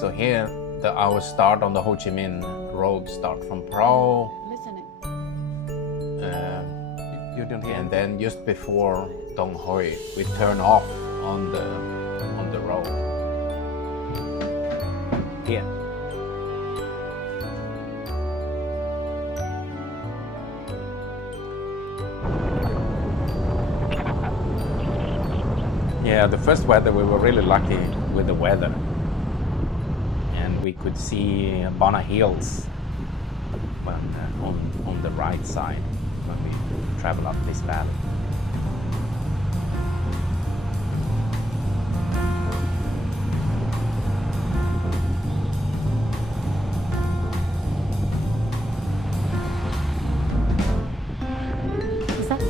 So here, our start on the Ho Chi Minh Road start from Prao. Listening. You don't hear. And then just before Dong Hoi, we turn off on the road. Here. Yeah, the first weather we were really lucky with the weather, and we could see Bona Hills on the right side when we travel up this valley. Is that?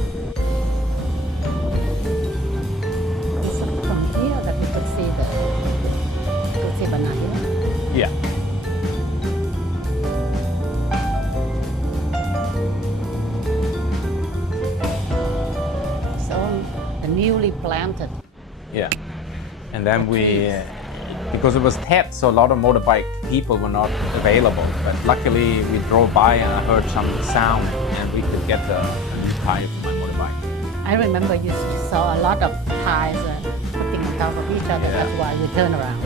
Is it from here that we could see Banana Hill? Yeah. Newly planted. Yeah, and then because it was Tet, so a lot of motorbike people were not available. But luckily, we drove by and I heard some sound, and we could get a new tire for my motorbike. I remember you saw a lot of tires putting on top of each other. Yeah. That's why we turn around.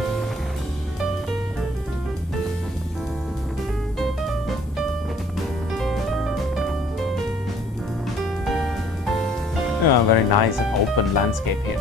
Yeah, very nice and open landscape here.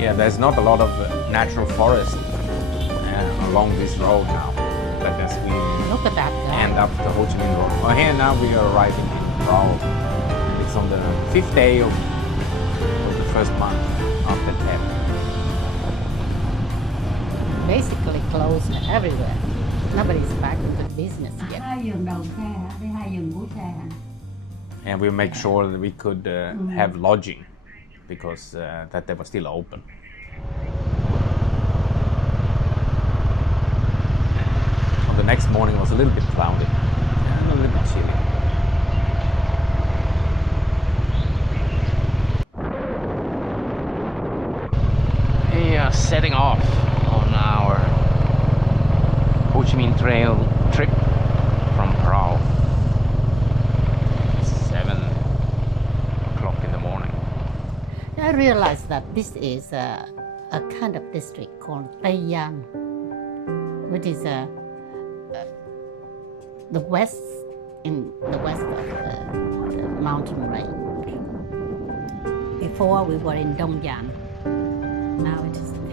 Yeah, there's not a lot of natural forest along this road now, but as we Look at that guy. end up the Ho Chi Minh Road. Well, here now we are arriving in Prao, and it's on the 5th day of the first month after Tet. Basically closed everywhere. Nobody's back into business yet. 2 giường đầu xe hả? Với 2 giường cuối xe hả? And we make sure that we could have lodging because that they were still open. Well, the next morning was a little bit cloudy and a little bit chilly. We are setting off on our Ho Chi Minh Trail trip from Prao. 7 o'clock in the morning. I realized that this is a kind of district called Danang, which is the west of the mountain range. Before we were in Dong Hoi, now it is Danang.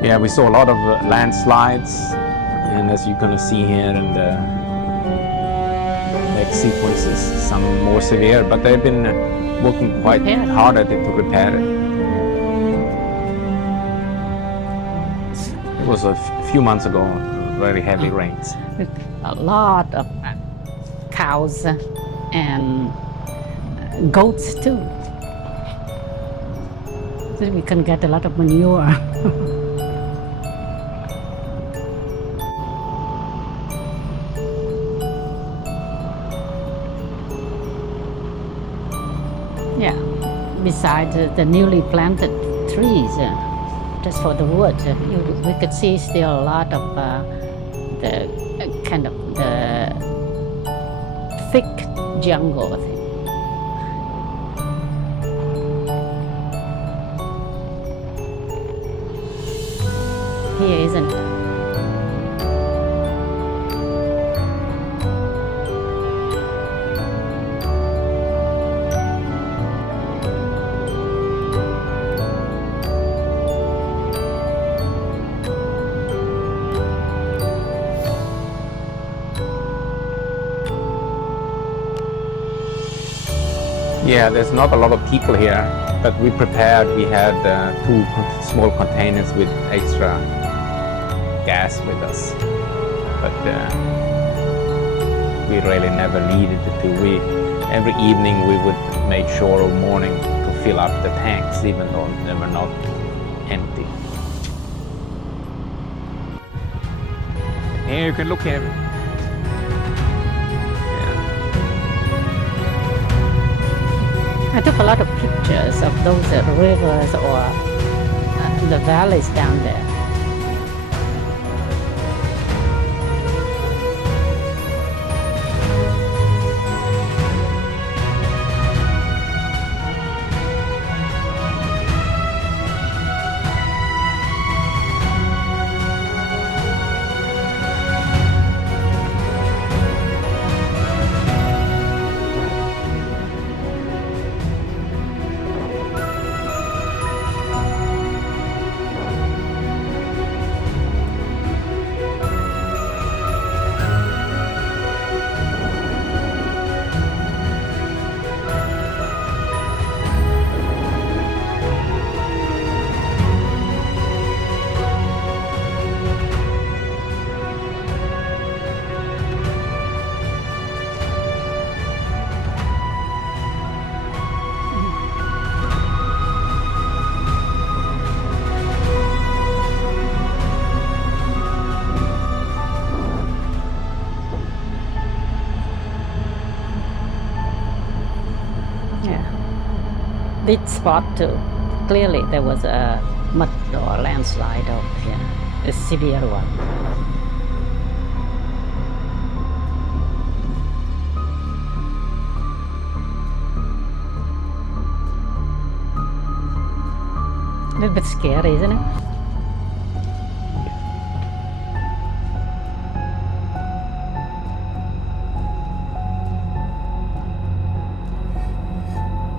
Yeah, we saw a lot of landslides, and as you're gonna see here in the next sequences, some more severe, but they've been working quite hard at it to repair it. It was a few months ago, very heavy rains. A lot of cows and goats too. So we can get a lot of manure. Yeah, beside the newly planted trees, just for the wood, we could see still a lot of the kind of the thick jungle. Here, isn't it? Yeah, there's not a lot of people here, but we prepared. We had two small containers with extra gas with us, but we really never needed it to. Every evening we would make sure or morning to fill up the tanks, even though they were not empty. Here you can look here. I took a lot of pictures of those rivers or the valleys down there. This spot too. Clearly there was a mud or landslide over here, a severe one. A little bit scary, isn't it?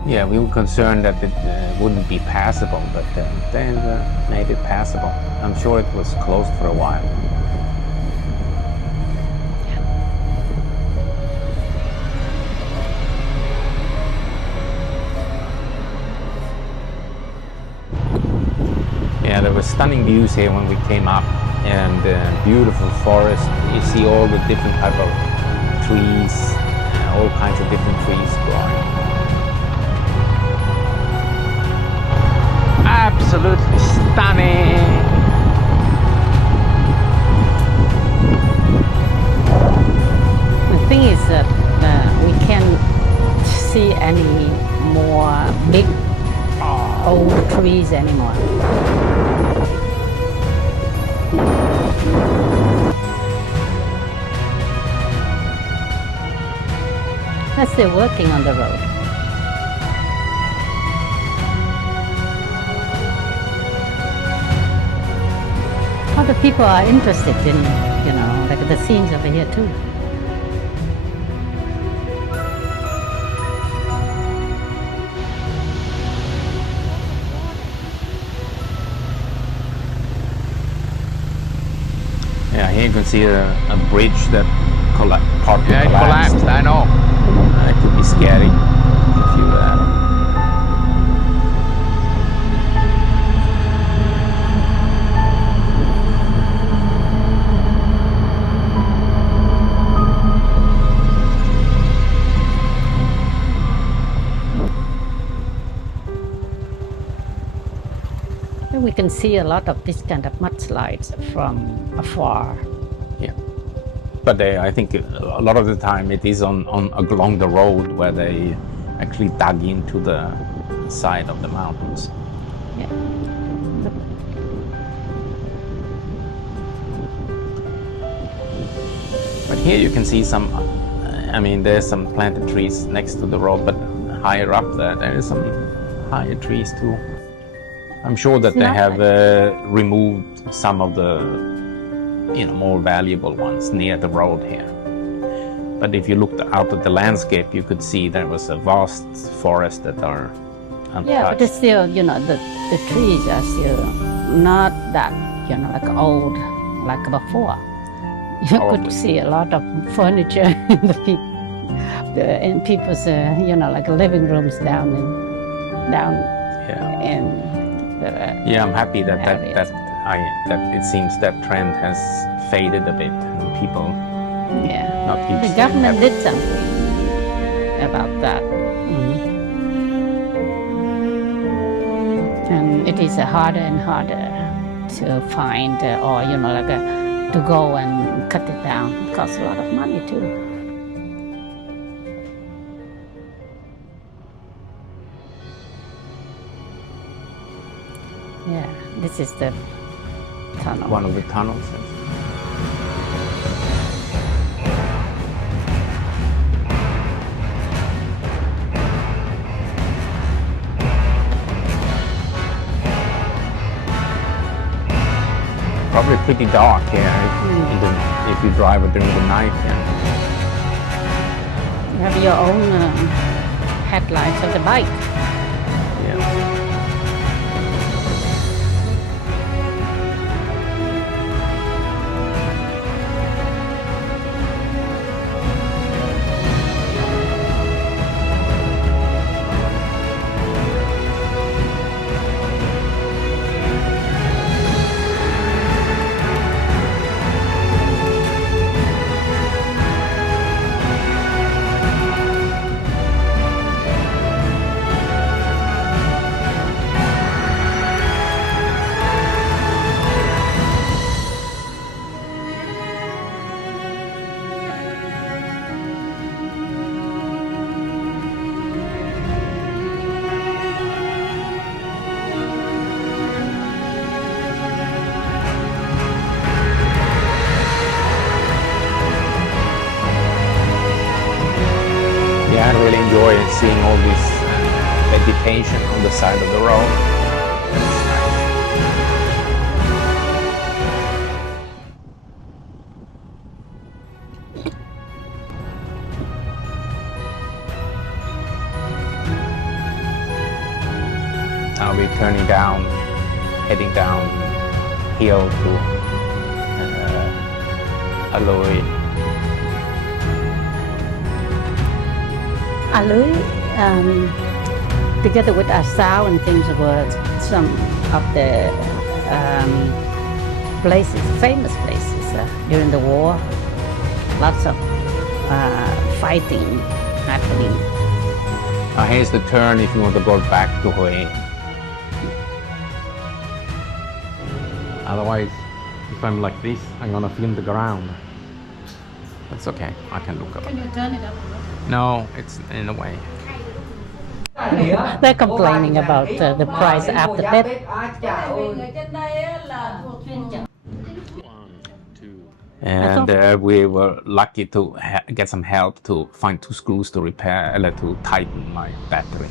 Yeah, we were concerned that it wouldn't be passable, but they made it passable. I'm sure it was closed for a while. Yeah, there were stunning views here when we came up, and beautiful forest. You see all the different type of trees, all kinds of different trees growing. Absolutely stunning. The thing is that we can't see any more big old trees anymore. They're still working on the road. Other people are interested in, like the scenes over here too. Yeah, here you can see a bridge that partly Yeah, it collapsed, I know. It could be scary if you We can see a lot of this kind of mudslides from afar. Yeah, but I think a lot of the time it is along the road where they actually dug into the side of the mountains. Yeah. But here you can see some, I mean, there's some planted trees next to the road, but higher up there is some higher trees too. I'm sure that they have removed some of the, more valuable ones near the road here. But if you looked out at the landscape, you could see there was a vast forest that are untouched. Yeah, but it's still, the trees are still not that, like old, like before. You could see a lot of furniture in in people's, like living rooms down Yeah. in the Yeah, I'm happy that areas. that it seems that trend has faded a bit, and people Yeah. not keep The staying government happy. did something about that. And it is harder and harder to find or, to go and cut it down. It costs a lot of money too. Yeah, this is the tunnel. One of the tunnels. Probably pretty dark here if you drive it during the night. Yeah. You have your own headlights of the bike. Yeah. Yeah, I really enjoy seeing all this vegetation on the side of the road. It's nice. Now we're turning down, heading down hill to Aloi. Aloi, together with Asao and things, were some of the places, famous places during the war. Lots of fighting happening. Now here's the turn if you want to go back to Hoi. Otherwise, if I'm like this, I'm gonna film the ground. That's okay, I can look up. Can you turn it up? No, it's in a way. They're complaining about the price after that. And we were lucky to get some help to find 2 screws to repair, to tighten my battery.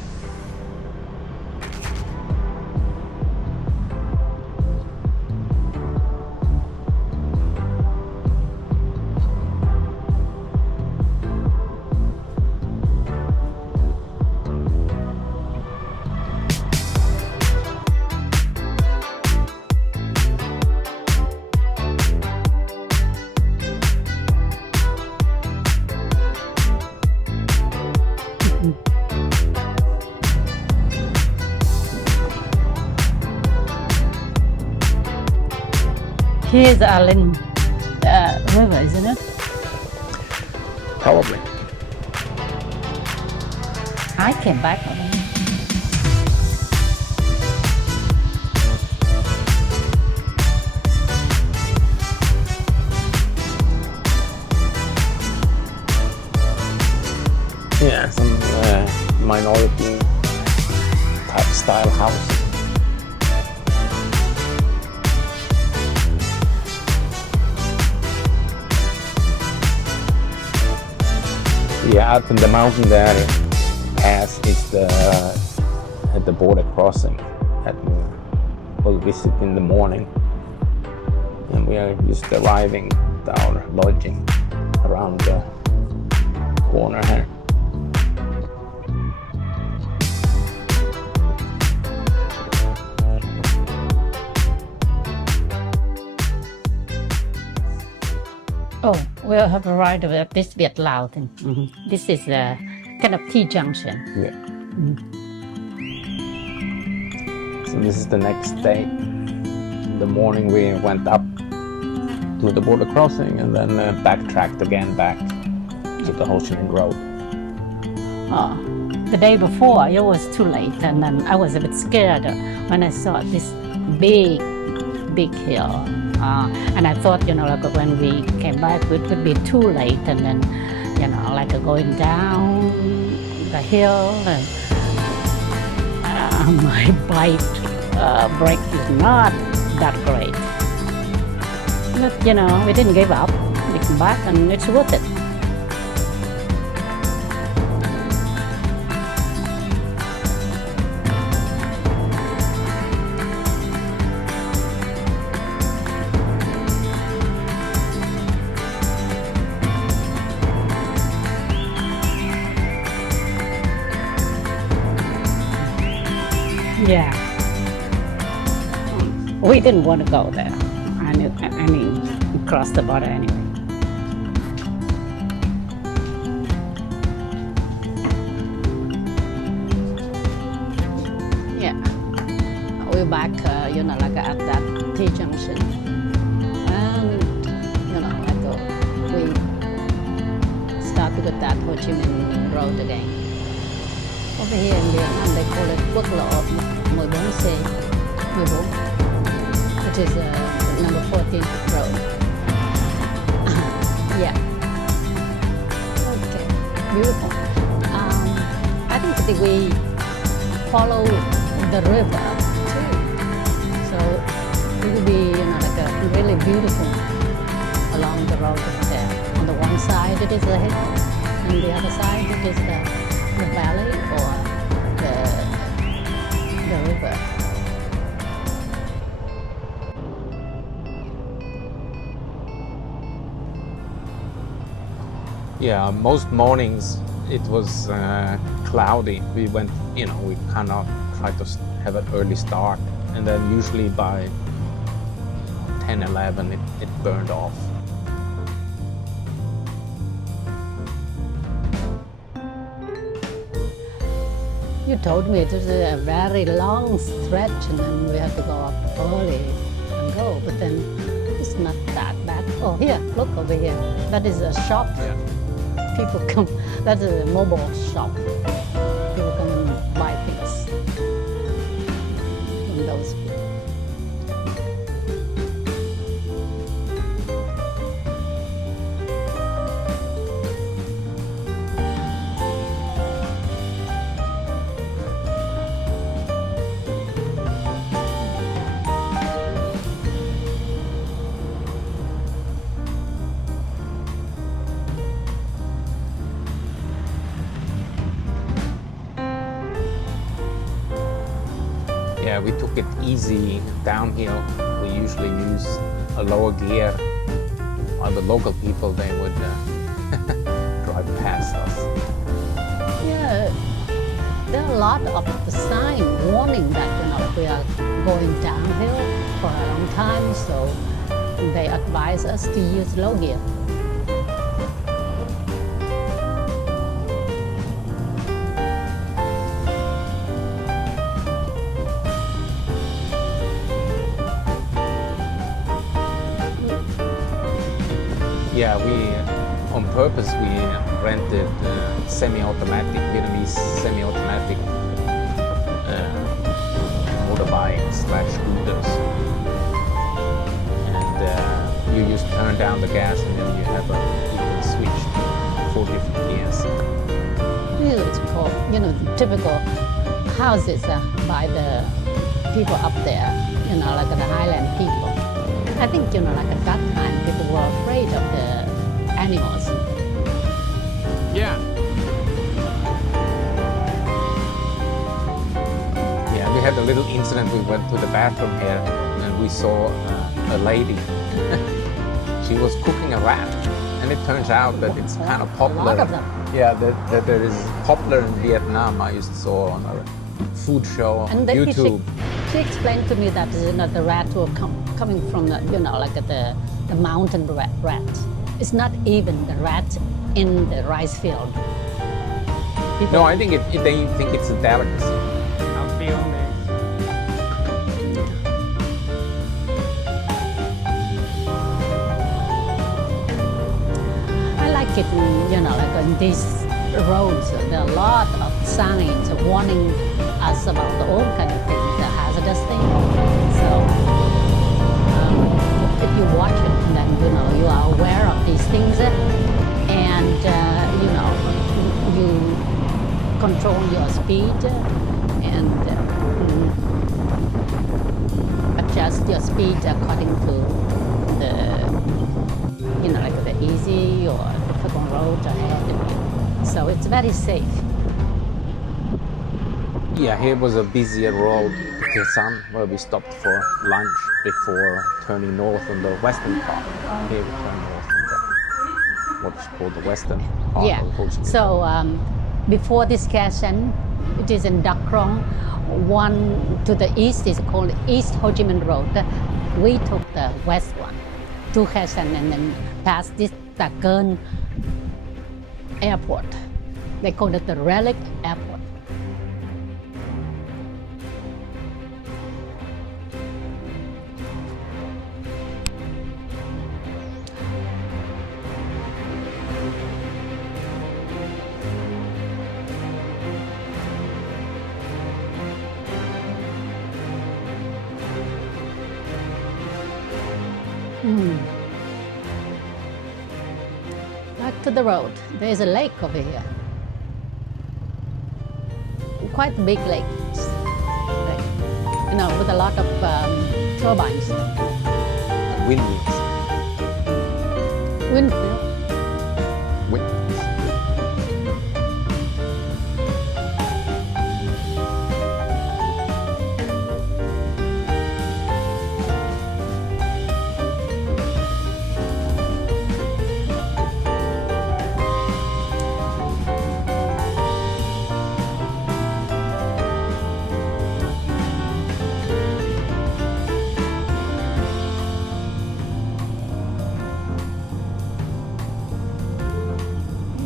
Here's the Alin River, isn't it? Probably. I came back on it. Yeah, some minority style house. Yeah, up in the mountain there, pass is at the border crossing that we'll visit in the morning. And we are just arriving at our lodging around the corner here. Oh, we have arrived at this Viet Lao thing. This is a kind of T-junction. Yeah. So this is the next day. In the morning we went up to the border crossing and then backtracked again back to the Ho Chi Minh Road. The day before, it was too late, and then I was a bit scared when I saw this big hill. And I thought, like when we came back, it would be too late, and then, like going down the hill, and my bike brake is not that great. But, we didn't give up. We came back, and it's worth it. Yeah, we didn't want to go there. I mean, cross the border anyway. Yeah, we're back, like at that T-junction, and we started with that Ho Chi Minh Road again. Over here in Vietnam, they call it quốc lộ 14C, 14, which is number 14 road. Yeah. Okay, beautiful. I think we follow the river too. So it will be, like a really beautiful along the road over there. On the one side it is the hill, and the other side it is the valley or the river. Yeah, most mornings it was cloudy. We went, we kind of tried to have an early start, and then usually by 10, 11 it burned off. You told me it was a very long stretch, and then we had to go up early and go, but then it's not that bad. Oh, here, look over here. That is a shop. Yeah. People come, that's a mobile shop. People come and buy things from those people. Yeah, we took it easy downhill. We usually use a lower gear. While the local people, they would drive past us. Yeah, there are a lot of the sign warning that we are going downhill for a long time, so they advise us to use low gear. Yeah, on purpose we rented semi-automatic, Vietnamese semi-automatic motorbike/scooters, and you just turn down the gas and then you can switch to 4 different gears. Really, it's for the typical houses by the people up there, like the highland people. I think, like at that time, people were afraid of the animals. Yeah. Yeah, we had a little incident. We went to the bathroom here and we saw a lady. She was cooking a rat, and it turns out that it's kind of popular. A lot of them. Yeah, that there is popular in Vietnam. I used to saw on a food show on And then YouTube. she explained to me that the rats were coming from the, like the mountain rats. It's not even the rats in the rice field. No, I think they think it's a delicacy. I'll be on this. I like it, like on these roads, there are a lot of signs warning us about all kind of things, the hazardous things. So if you watch it, then you are aware of these things, and you control your speed and adjust your speed according to the like the easy or difficult roads ahead. So it's very safe. Yeah, here was a busier road, San, where we stopped for lunch before turning north on the western part. Here we turn north on what's called the western part Yeah. of Ho Chi Minh. So before this Khe it is in Dak Krong. One to the east is called East Ho Chi Minh Road. We took the west one to Khe and then past this Ta Keun airport. They call it the Relic Airport. Back to the road. There is a lake over here. Quite big lake, with a lot of turbines. Windmills. Windmill. Windmills.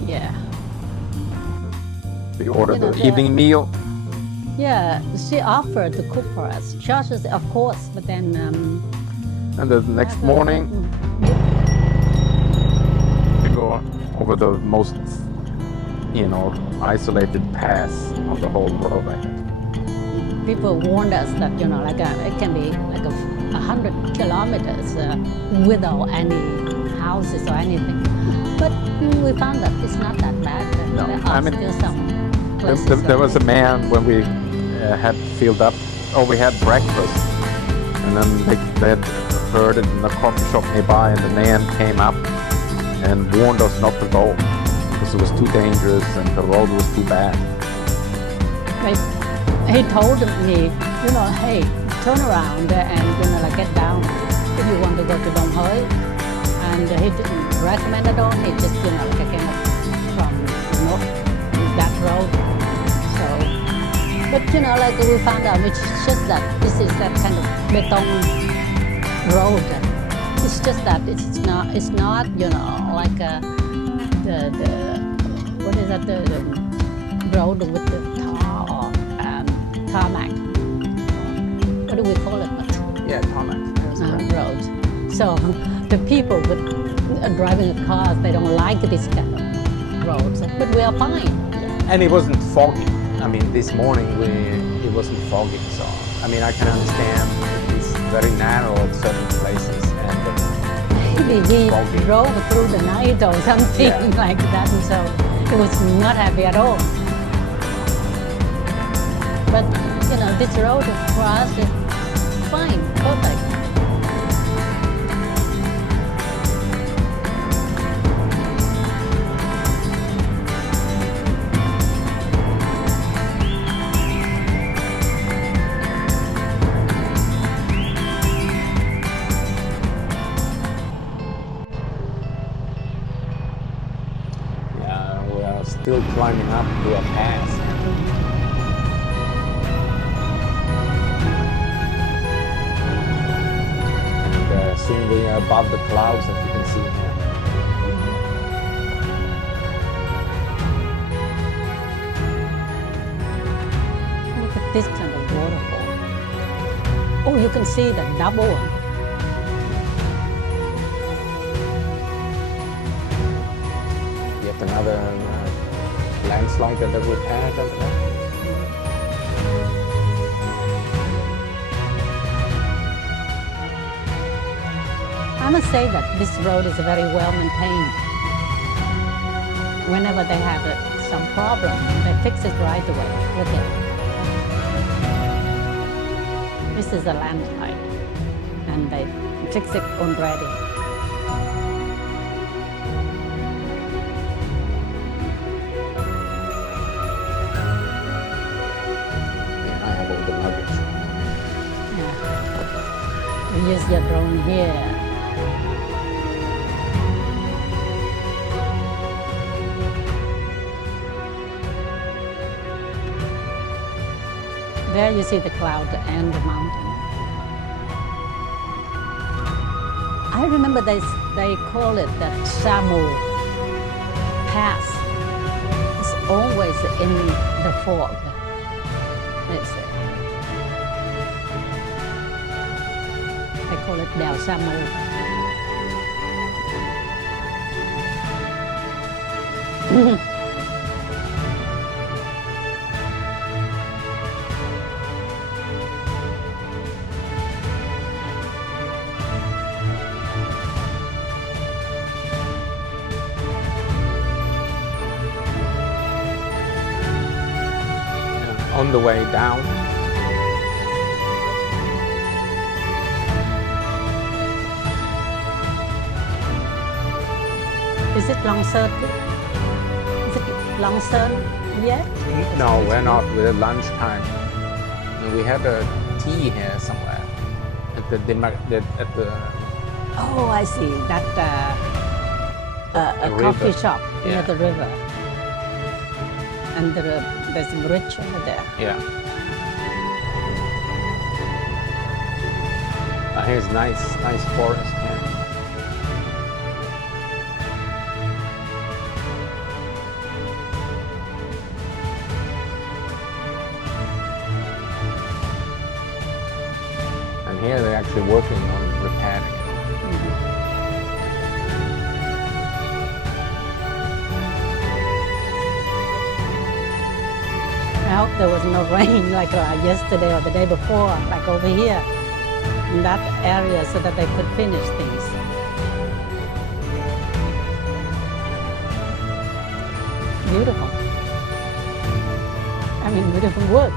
Yeah. We ordered You know, the the- evening meal. Yeah, she offered to cook for us. Charges, of course, but then And the next morning, we go over the most, isolated pass of the whole road. I think. people warned us that it can be like 100 kilometers without any houses or anything. But we found that it's not that bad. No, There I are mean, still some places. There was a man when we had filled up, or we had breakfast, and then they had heard it in the coffee shop nearby, and the man came up and warned us not to go because it was too dangerous and the road was too bad. He told me, hey, turn around and get down if you want to go to Dong Hoi. And he didn't recommend at all. He just came up from north that road. So, but we found out it's just that this is that kind of beton road. It's just that it's not like the what is that the road with the tar or tarmac. What do we call it? Yeah, tarmac. Road. So the people driving cars, they don't like this kind of roads, but we are fine. And it wasn't foggy. I mean, this morning it wasn't foggy, so I mean, I can understand it's very narrow at certain places, and Maybe he foggy. drove through the night or something Yeah. like that, and so he was not happy at all. But you know, this road for us is fine, perfect. Yeah, we are still climbing up to a pass. And soon we are above the clouds, as you can see here. Look at this kind of waterfall. Oh, you can see the double one. Yet another landslide that we've had over there. I must say that this road is very well maintained. Whenever they have some problem, they fix it right away. Look at it. This is a landslide, and they fix it already. Yeah, I have all the luggage. Yeah. We use your drone here. There you see the cloud and the mountain. I remember they call it the Samu Pass. It's always in the fog. They call it Đèo Samu. On the way down, Is it Long Sơn? Is it Long Sơn yet? no, we're not. We're lunchtime. And we had a tea here somewhere at the Oh, I see. That a river. coffee shop near Yeah. the river. And there's a bridge over there. yeah. Here's nice forest here. And here they're actually working on repairing it. I hope there was no rain like yesterday or the day before, like over here in that area, so that they could finish things. Beautiful. I mean, beautiful work.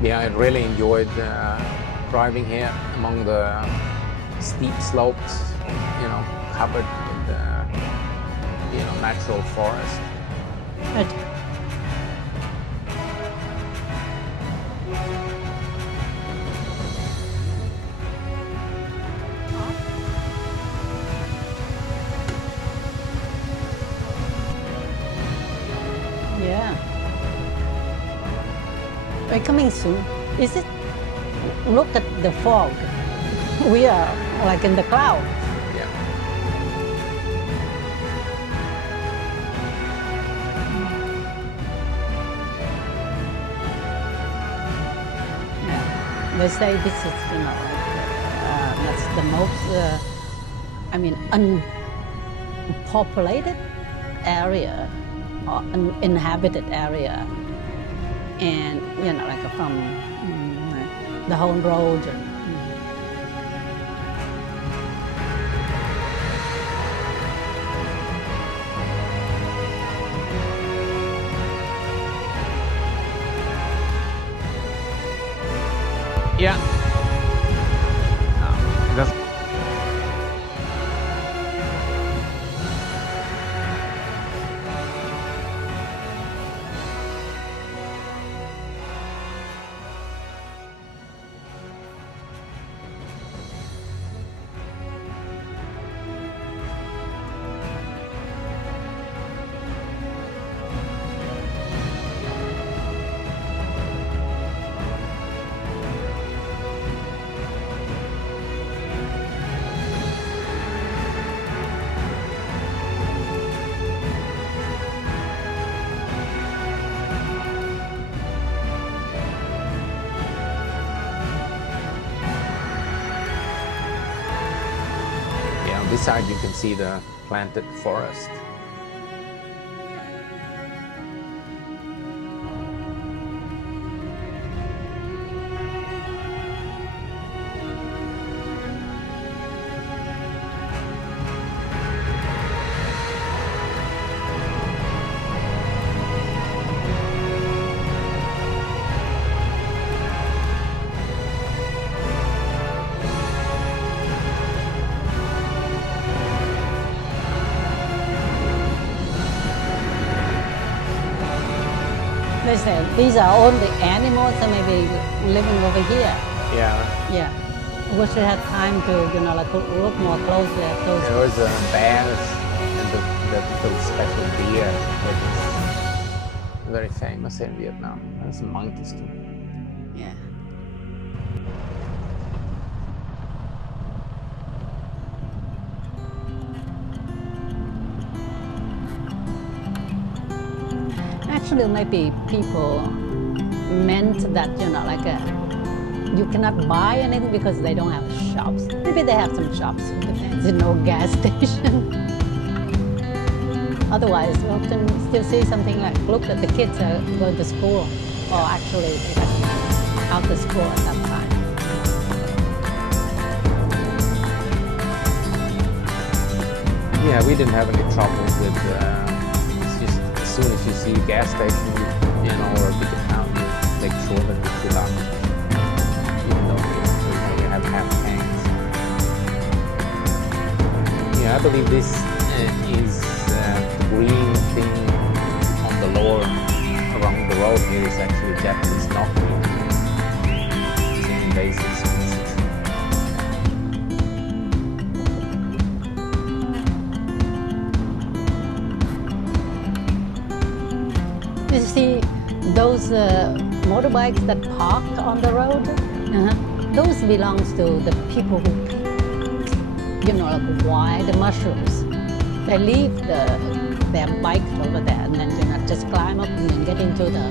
Yeah, I really enjoyed driving here among the steep slopes, covered with natural forest. Good. Yeah. We're coming soon. Is it? Look at the fog. We are like in the cloud. Yeah. Yeah. They say this is, that's the most, unpopulated area, or an inhabited area, and like from the whole road. Yeah. That's on this side you can see the planted forest. They say these are all the animals that may be living over here. Yeah. Yeah. We should have time to, like look more closely at those. There was bears and the special deer that's very famous in Vietnam. There's monkeys too. Yeah. Actually, maybe people meant that, like you cannot buy anything because they don't have shops. Maybe they have some shops, but there's no gas station. Otherwise, we often still see something like, look at the kids are going to school, or actually they got out of school at that time. Yeah, we didn't have any trouble with. It's just as soon as you see a gas station, or a big town, you make sure that you fill up, even though you have half tanks. Yeah, I believe this is the green thing on the lower along the road here is actually Japanese knotweed. It's an invasive species. You see those motorbikes that park on the road? Those belongs to the people who, like buy the mushrooms. They leave their bike over there and then just climb up and then get into the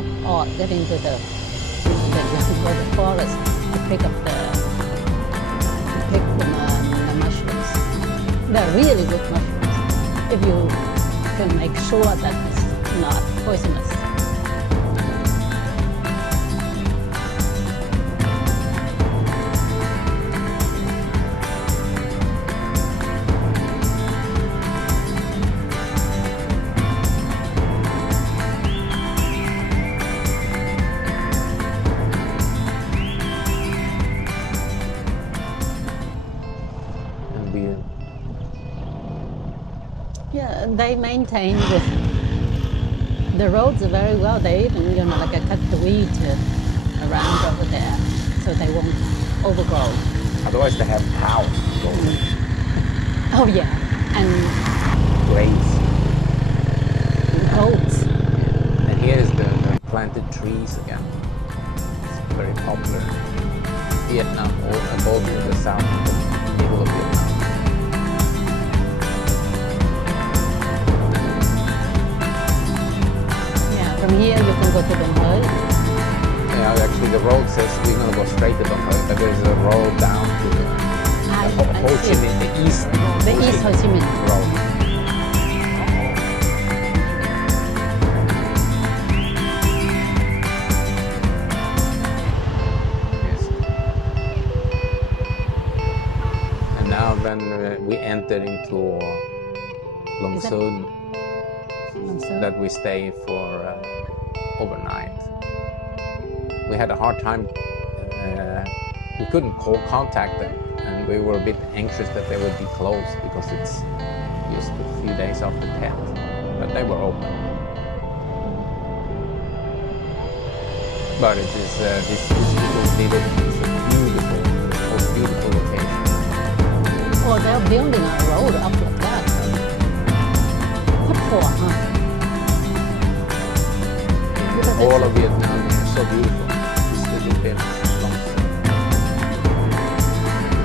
forest to pick up the mushrooms. They're really good mushrooms if you can make sure that it's not poisonous. Yeah, they maintain the roads very well. They even, cut the weed around over there so they won't overgrow. Otherwise, they have cows. Oh yeah, and Graze. goats. And here's the planted trees again. It's very popular in Vietnam, or both in the south and the middle of Vietnam. From here, you can go to Đồng Hới. Yeah, actually, the road says we're going to go straight to Dong Hoi, but there's a road down to the Ho Chi Minh, the east Ho Chi Minh road. when we entered into Long Sơn, that we stay for overnight. We had a hard time. We couldn't contact them, and we were a bit anxious that they would be closed because it's just a few days after Tet, but they were open. But it is this little village is a beautiful, most beautiful location. Oh, they're building a road up like that. What for, huh? All of Vietnam is so beautiful. This little village.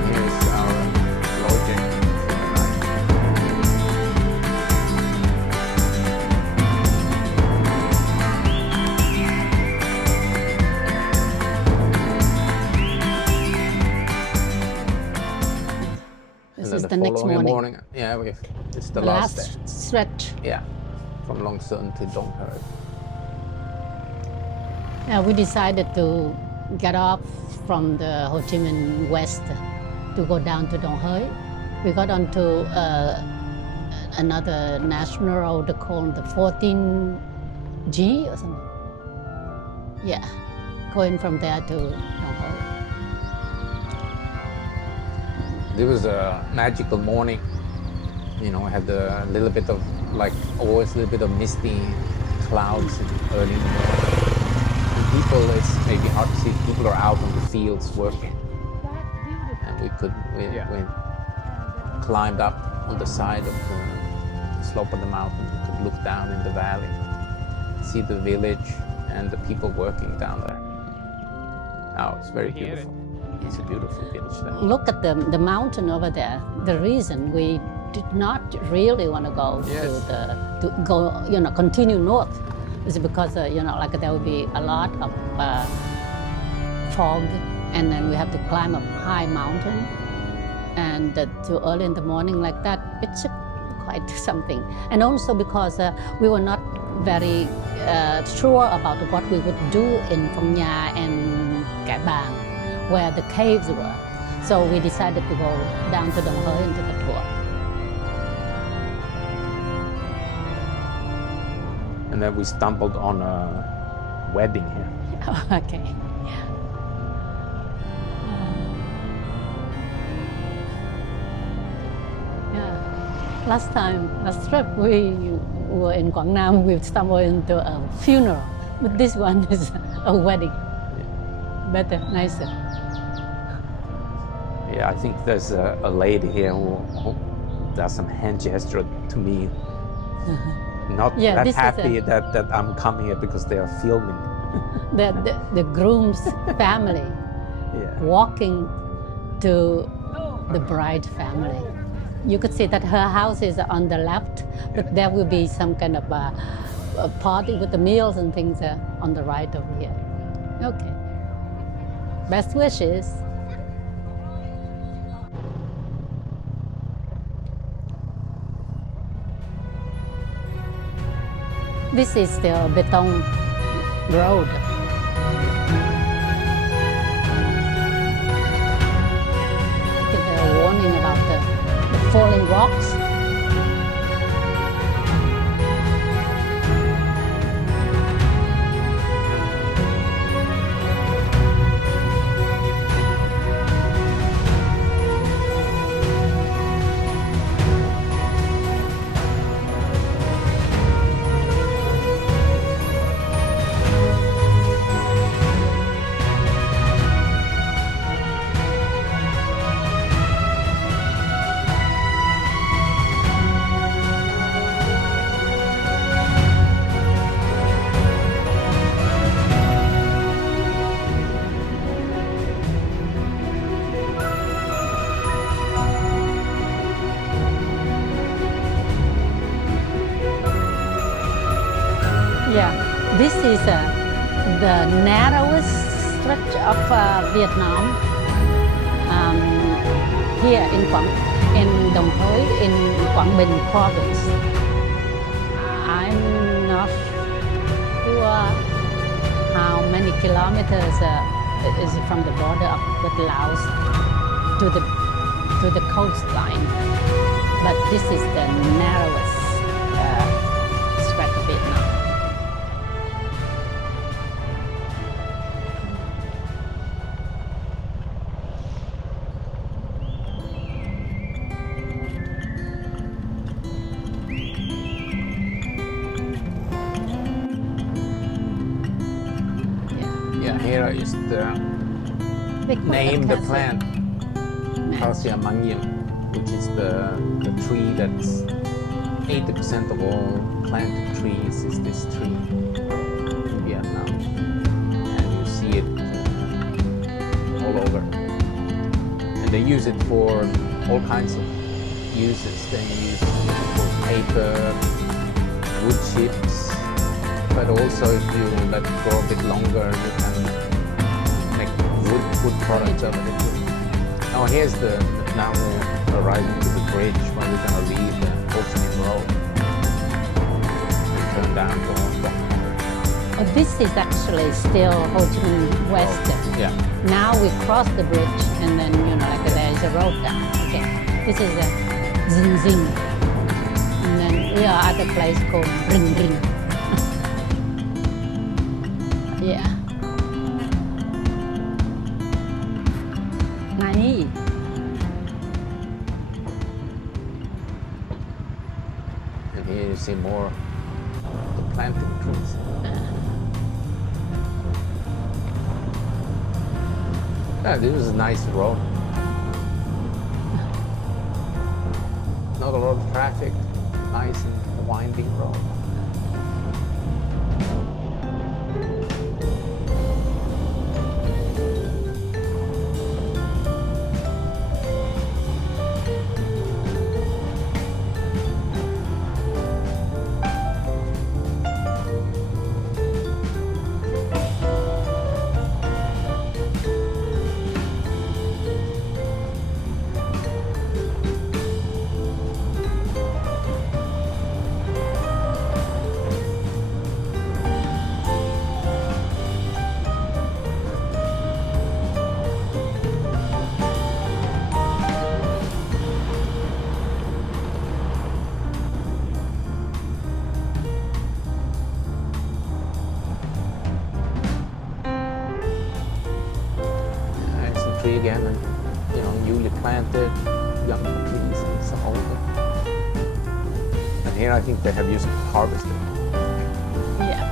Here's our project. This is the next morning. Yeah, it's the The last day. stretch. Yeah, from Long Sơn to Dong Hoi. We decided to get off from the Ho Chi Minh West to go down to Đồng Hới. We got onto another national road called the 14G or something. Yeah, going from there to Đồng Hới. It was a magical morning. You know, I had a little bit of, like always, a little bit of misty clouds early in the morning. And people, it's maybe hard to see, people are out on the fields working. And we climbed up on the side of the slope of the mountain. We could look down in the valley, see the village and the people working down there. Oh, it's very beautiful. It's a beautiful village there. Look at the mountain over there. The reason we did not really want to go continue north is because like there will be a lot of fog, and then we have to climb a high mountain, and too early in the morning like that, it's quite something. And also because we were not very sure about what we would do in Phong Nha and Cái Bàng, where the caves were. So we decided to go down to Đồng Hới and take a tour. And then we stumbled on a wedding here. Okay. Yeah. Last trip we were in Quảng Nam, we stumbled into a funeral. But this one is a wedding. Better, nicer. Yeah, I think there's a lady here who does some hand gesture to me. Not that happy that I'm coming here because they are filming. The groom's family walking to the bride family. You could see that her house is on the left, but there will be some kind of a party with the meals and things on the right over here. Okay. Best wishes. This is the Beton Road. They're warning about the falling rocks. Yeah, this is the narrowest stretch of Vietnam here in Đồng Hới in Quảng Bình province. I'm not sure how many kilometers is from the border with Laos to to the coastline. But this is the narrowest stretch of it now. Yeah, here is the They call name it the cassia. plant, Cassia mangium, which is the tree that's 80% of all planted trees is this tree in Vietnam, and you see it all over. And they use it for all kinds of uses. They use it for paper, wood chips, but also if you let it grow a bit longer, you can make wood products out of it. Now here's now we're arriving to the bridge where we're gonna leave the Ho Chi Minh Road and turn down to Dong Hoi. Oh, this is actually still Ho Chi Minh West. Yeah. Now we cross the bridge and then, like there is a road down. Okay. This is a Zing Zing. And then we are at a place called Ring Ring. Yeah. Này. And here you see more of the planting trees. This is a nice road. Not a lot of traffic, nice and winding road. Tree again, and newly planted young trees and some older. And here I think they have used harvested. Yeah.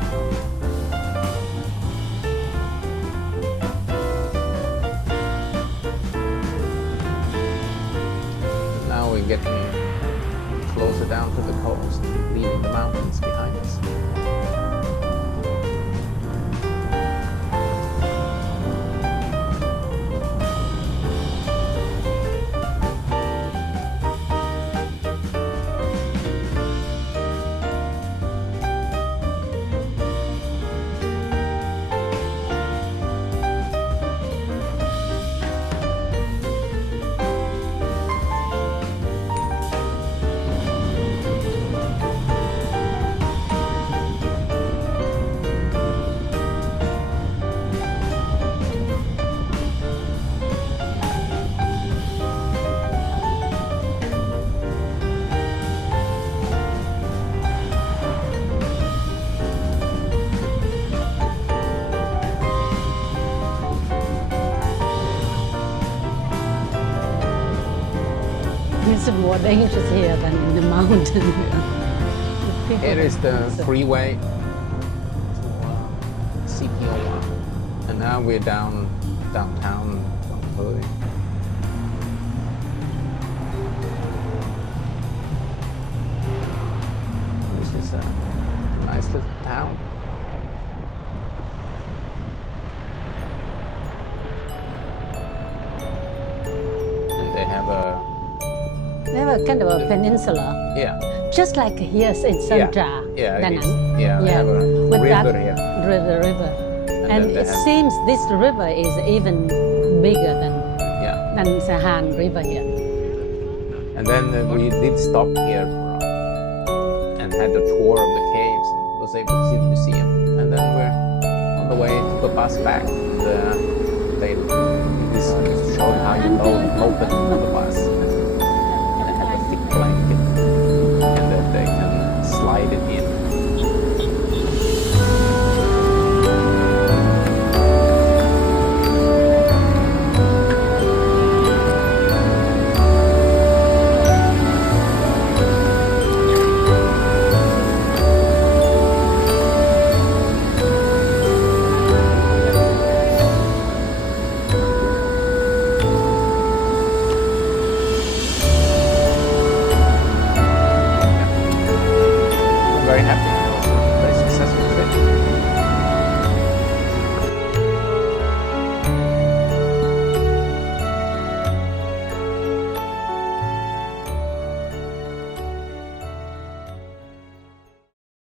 Now we're getting closer down to the coast, leaving the mountains behind us. It's more dangerous here than in the mountain. Here is the freeway to CPO1. And now we're downtown Dong Hoi. This is a nice little town. And they have a kind of a peninsula. Yeah. Just like here in Sandra, Yeah, it is. Danang. Yeah, they have a With river that here. river. And then they it have- seems this river is even bigger Yeah. than Sahan River here. And then we did stop here and had a tour of the caves and was able to see the museum. And then we're on the way to the bus back. The later. This is showing how you open the bus.